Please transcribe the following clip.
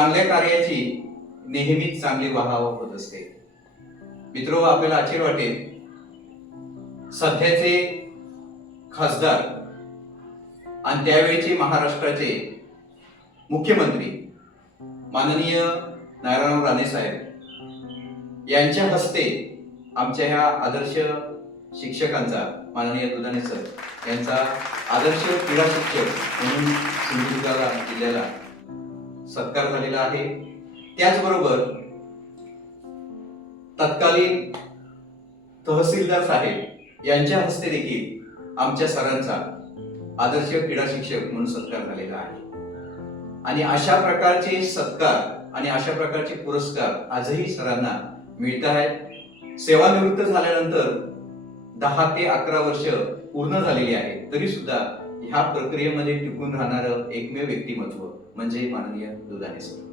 चांगल्या कार्याची नेहमीच चांगली वाहवा होत असते. मित्रो, आपल्याला आश्चर्य वाटेल, सध्याचे खासदार आणि त्यावेळेचे महाराष्ट्राचे मुख्यमंत्री माननीय नारायणराव राणे साहेब यांच्या हस्ते आमच्या ह्या आदर्श शिक्षकांचा, माननीय दुधाणे सर यांचा आदर्श क्रीडा शिक्षक म्हणून सिंधुदुर्ग जिल्ह्याला सत्कार झालेला आहे. त्याचबरोबर तत्कालीन तहसीलदार साहेब यांच्या हस्ते देखील आमच्या सरांचा आदर्श क्रीडा शिक्षक म्हणून सत्कार झालेला आहे. आणि अशा प्रकारचे सत्कार आणि अशा प्रकारचे पुरस्कार आजही सरांना मिळत आहेत. सेवानिवृत्त झाल्यानंतर 10 ते 11 वर्ष पूर्ण झालेली आहेत, तरी सुद्धा ह्या प्रक्रियेमध्ये टिकून राहणारं एकमेव व्यक्तिमत्व म्हणजे माननीय दुधाणे सर.